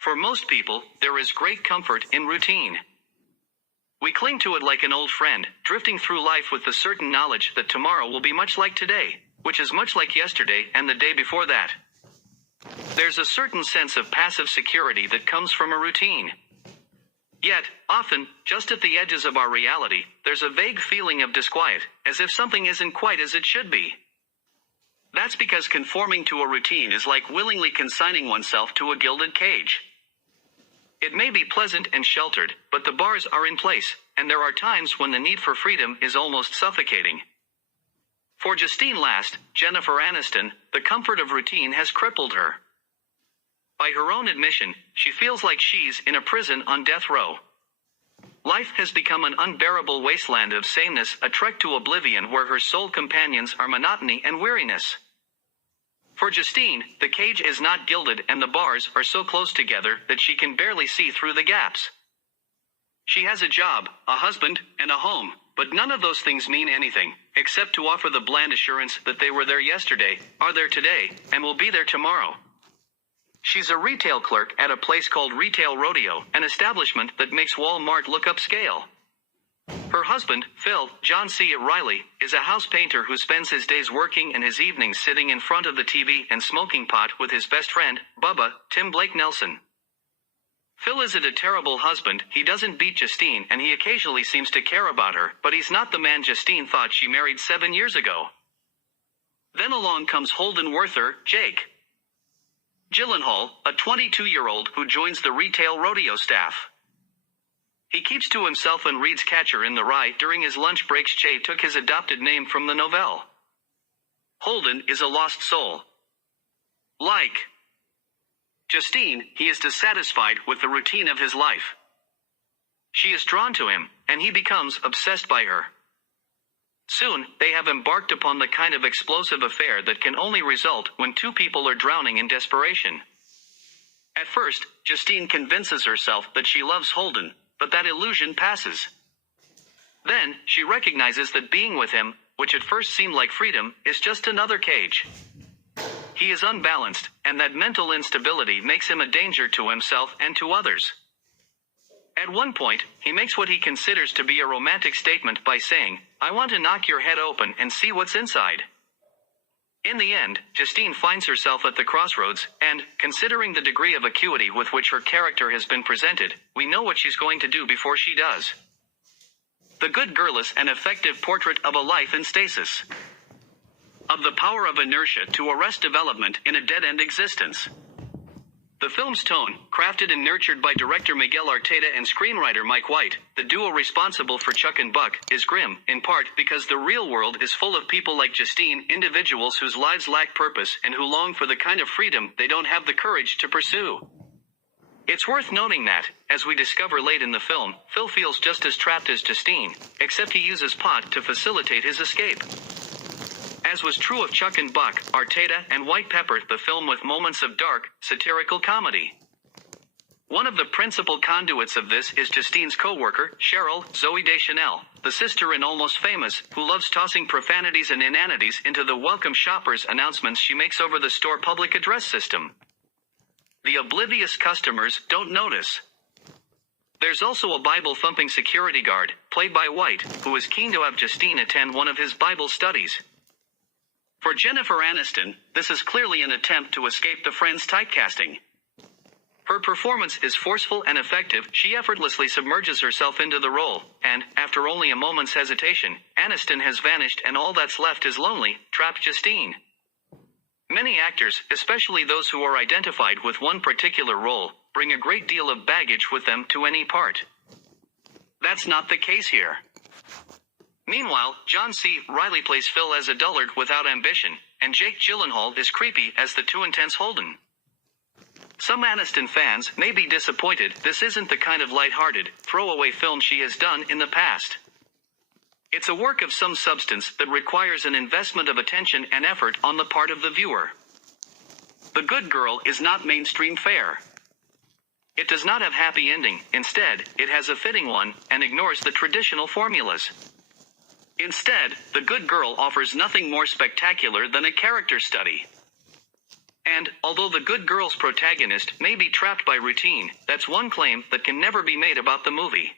For most people, there is great comfort in routine. We cling to it like an old friend, drifting through life with the certain knowledge that tomorrow will be much like today, which is much like yesterday and the day before that. There's a certain sense of passive security that comes from a routine. Yet, often, just at the edges of our reality, there's a vague feeling of disquiet, as if something isn't quite as it should be. That's because conforming to a routine is like willingly consigning oneself to a gilded cage. It may be pleasant and sheltered, but the bars are in place, and there are times when the need for freedom is almost suffocating. For Justine Last, Jennifer Aniston, the comfort of routine has crippled her. By her own admission, she feels like she's in a prison on death row. Life has become an unbearable wasteland of sameness, a trek to oblivion where her sole companions are monotony and weariness. For Justine, the cage is not gilded and the bars are so close together that she can barely see through the gaps. She has a job, a husband, and a home, but none of those things mean anything, except to offer the bland assurance that they were there yesterday, are there today, and will be there tomorrow. She's a retail clerk at a place called Retail Rodeo, an establishment that makes Walmart look upscale. Her husband, Phil, John C. Reilly, is a house painter who spends his days working and his evenings sitting in front of the TV and smoking pot with his best friend, Bubba, Tim Blake Nelson. Phil isn't a terrible husband, he doesn't beat Justine and he occasionally seems to care about her, but he's not the man Justine thought she married 7 years ago. Then along comes Holden Werther, Jake Gyllenhaal, a 22-year-old who joins the Retail Rodeo staff. He keeps to himself and reads Catcher in the Rye during his lunch breaks. Che took his adopted name from the novelle. Holden is a lost soul. Like Justine, he is dissatisfied with the routine of his life. She is drawn to him, and he becomes obsessed by her. Soon, they have embarked upon the kind of explosive affair that can only result when two people are drowning in desperation. At first, Justine convinces herself that she loves Holden, but that illusion passes. Then, she recognizes that being with him, which at first seemed like freedom, is just another cage. He is unbalanced, and that mental instability makes him a danger to himself and to others. At one point, he makes what he considers to be a romantic statement by saying, "I want to knock your head open and see what's inside." In the end, Justine finds herself at the crossroads, and, considering the degree of acuity with which her character has been presented, we know what she's going to do before she does. The Good Girl is an effective portrait of a life in stasis. Of the power of inertia to arrest development in a dead-end existence. The film's tone, crafted and nurtured by director Miguel Arteta and screenwriter Mike White, the duo responsible for Chuck and Buck, is grim, in part because the real world is full of people like Justine, individuals whose lives lack purpose and who long for the kind of freedom they don't have the courage to pursue. It's worth noting that, as we discover late in the film, Phil feels just as trapped as Justine, except he uses pot to facilitate his escape. As was true of Chuck and Buck, Arteta and White peppered the film with moments of dark, satirical comedy. One of the principal conduits of this is Justine's co-worker, Cheryl, Zooey Deschanel, the sister in Almost Famous, who loves tossing profanities and inanities into the welcome shoppers announcements she makes over the store public address system. The oblivious customers don't notice. There's also a Bible-thumping security guard, played by White, who is keen to have Justine attend one of his Bible studies. For Jennifer Aniston, this is clearly an attempt to escape the Friends typecasting. Her performance is forceful and effective, she effortlessly submerges herself into the role, and, after only a moment's hesitation, Aniston has vanished and all that's left is lonely, trapped Justine. Many actors, especially those who are identified with one particular role, bring a great deal of baggage with them to any part. That's not the case here. Meanwhile, John C. Reilly plays Phil as a dullard without ambition, and Jake Gyllenhaal is creepy as the too intense Holden. Some Aniston fans may be disappointed this isn't the kind of light-hearted, throwaway film she has done in the past. It's a work of some substance that requires an investment of attention and effort on the part of the viewer. The Good Girl is not mainstream fare. It does not have happy ending, instead, it has a fitting one, and ignores the traditional formulas. Instead, The Good Girl offers nothing more spectacular than a character study. And, although the good girl's protagonist may be trapped by routine, that's one claim that can never be made about the movie.